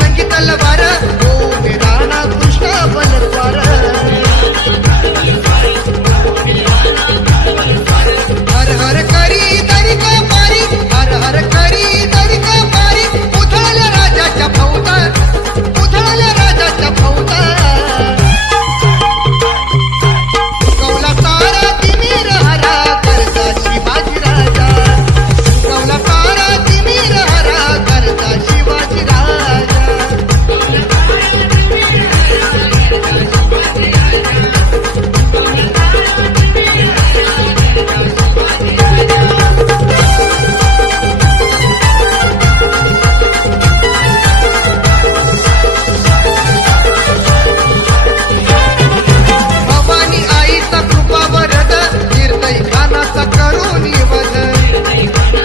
नंगी तलवार हो राणा कृष्ण बलद्वार हर हर करी दरी का पारी हर हर करी दरी का पारी उधळल्या राजाच्या फौजा उधळल्या राजाच्या फौजा कौला तारा तिमीर हरा करता शिवाजी राजा कौला तारा तिमीर हरा करता शिवाजी राजा भवानी आईचा कृपा वरद निर्दयी खानाचा करून वध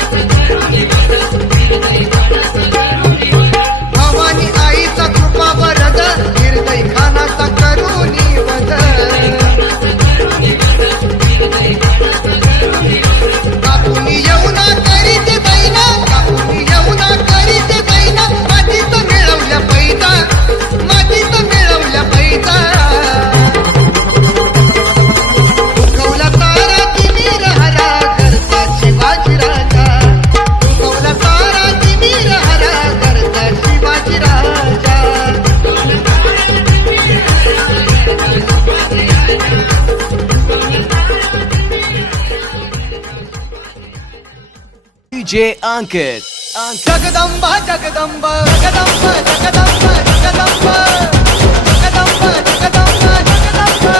भवानी आईचा कृपा वरद निर्दयी खानाचा करून वध कापुनी येऊना करीत दैना कापुनी येऊना करीत दैना मातीत मिळवल्या पैदा मातीत मिळवल्या पैदा कौला तारा तिमीर हरा करता शिवाजी राजा कौला तारा तिमीर हरा करता शिवाजी राजा DJ Ankit. जगदंबा जगदंबा जगदंबा जगदंबा जगदंबा जगदंबा जगदंबा जगदंबा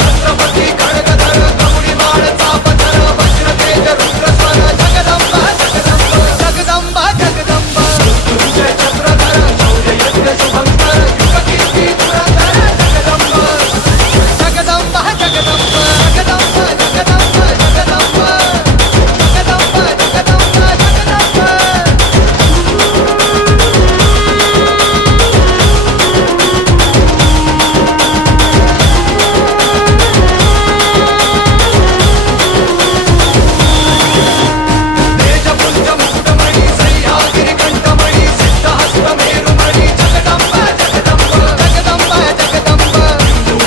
छत्रपती खडगधर कवडी बाळ चापधर वज्र तेज रुद्र स्वर जगदंबा जगदंबा जगदंबा जगदंबा मृत्युंजय चक्रधर शौर्य यज्ञ शुभंकर युगकीर्ती पुरंदर जगदंबा जगदंबा जगदंबा जगदंबा जगदंबा जगदंबा जगदंबा जगदंबा जगदंबा तेजपुंज मुकुटमणि सह्याद्रि कंठमणि सिद्धहस्तमेरुमणि जगदंबा जगदंबा जगदंबा जगदंबा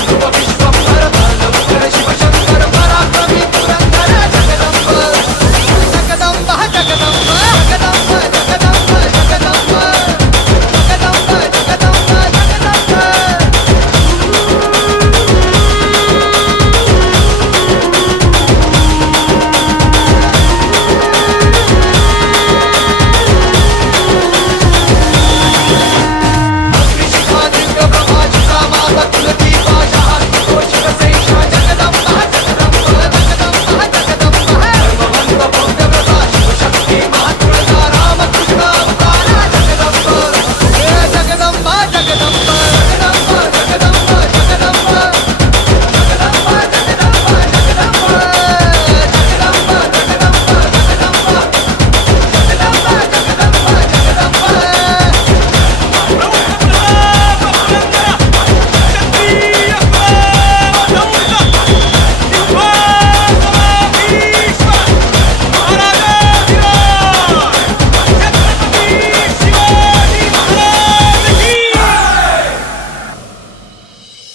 ध्रुव विश्वंभर दानवकर शिवशंकर पराक्रमी पुरंदर जगदंबा जगदंबा जगदंबा जगदंबा जगदंबा जगदंबा जगदंबा जगदंबा जगदंबा अग्निशिखा दिव्य प्रभाजिता माता कुलदीपा जहाती घोषित शेषा जगदंबा जगदंबा जगदंबा जगदंबा सर्ववंत भव्य व्रता शिवशक्ती महात्मजा रामकृष्ण अवतारा जगदंबा जगदंबा जगदंबा जगदंबा जगदंबा जगदंबा जगदंबा जगदंबा जगदंबा जगदंबा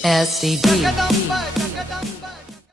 SCD. जगदंबा